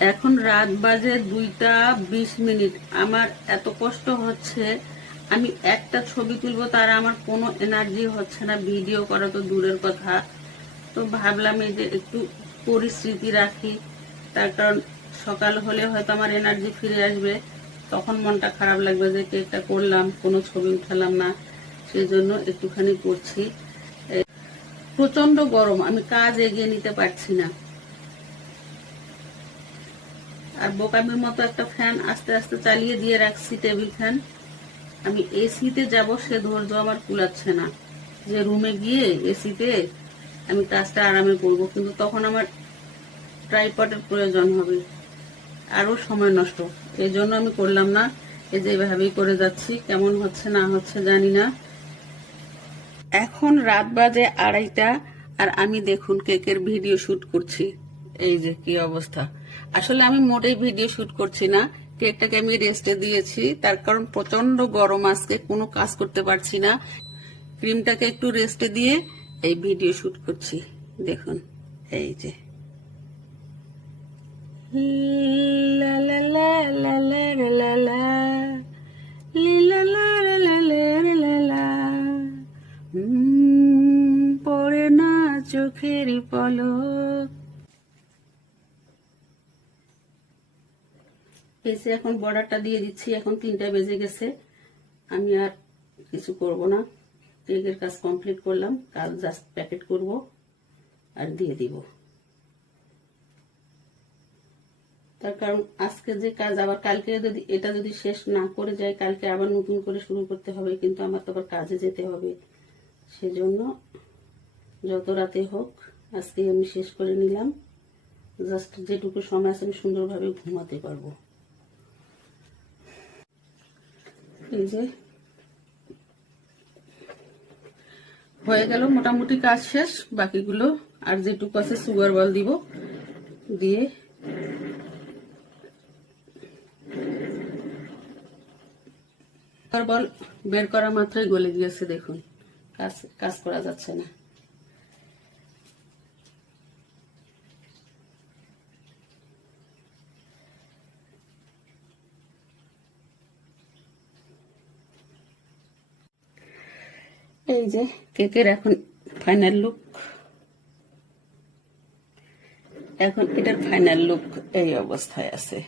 এখন রাত বাজে 2টা 20 মিনিট। আমার এত কষ্ট হচ্ছে, আমি একটা ছবি তুলবো তার আমার কোনো এনার্জি হচ্ছে না, ভিডিও করা তো দূরের কথা। তো ভাবলাম এই যে একটু পরিস্থিতি রাখি, তার কারণ সকাল হলে হয়তো আমার এনার্জি ফিরে আসবে, তখন মনটা খারাপ লাগবে যে কেকটা করলাম কোনো ছবি উঠালাম না, সেই জন্য একটুখানি করছি। প্রচন্ড গরম, আমি কাজ এগিয়ে নিতে পারছি না। আর বোকামির মতো একটা ফ্যান আস্তে আস্তে চালিয়ে দিয়ে রাখছি, টেবিল ফ্যান। আমি এসিতে যাব সে ধৈর্য আমার কুলাচ্ছে না, যে রুমে গিয়ে এসিতে আমি কাজটা আরামে করব, কিন্তু তখন আমার ট্রাইপডের প্রয়োজন হবে, আরো সময় নষ্ট। এই জন্য আমি করলাম না, এই যে এভাবেই করে যাচ্ছি। কেমন হচ্ছে না হচ্ছে জানি না। এখন রাত বাজে 2:30, আর আমি দেখুন কেকের ভিডিও শুট করছি। এই যে কি অবস্থা। আসলে আমি মোটেই ভিডিও শুট করছি না, কেকটাকে আমি রেস্টে দিয়েছি, তার কারণ প্রচন্ড গরম, আজকে কোনো কাজ করতে পারছি না। ক্রিমটাকে একটু রেস্টে দিয়ে এই ভিডিও শুট করছি। দেখুন এই যে লা লা লা লা লা লা লা লা লা লা লা লা, পড়ে না চোখেরই পলক। এসে এখন বর্ডারটা দিয়ে দিচ্ছি। এখন 3টা বেজে গেছে, আমি আর কিছু করব না। কেকের কাজ কমপ্লিট করলাম, কাল জাস্ট প্যাকেট করব আর দিয়ে দিব। তার কারণ আজকে যে কাজ, আবার কালকে যদি এটা যদি শেষ না করে যায়, কালকে আবার নতুন করে শুরু করতে হবে, কিন্তু আমার তো আবার কাজে যেতে হবে। সেজন্য যত রাতে হোক আজকে আমি শেষ করে নিলাম, জাস্ট যেটুকু সময় আছে আমি সুন্দরভাবে ঘুমাতে পারবো। এই যে হয়ে গেল মোটামুটি কাজ শেষ, বাকিগুলো আর যেটুকু আছে সুগার বল দিব, দিয়ে সুগার বল বের করা মাত্রই গলে গিয়েছে। দেখুন কাজ করা যাচ্ছে না। এই যে কেকের এখন ফাইনাল লুক, এখন এটার ফাইনাল লুক এই অবস্থায় আছে।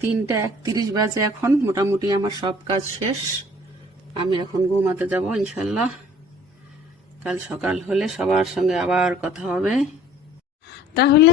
3টা 31 বাজে এখন, মোটামুটি আমার সব কাজ শেষ। আমি এখন ঘুমাতে যাব ইনশাল্লাহ। কাল সকাল হলে সবার সঙ্গে আবার কথা হবে। তাহলে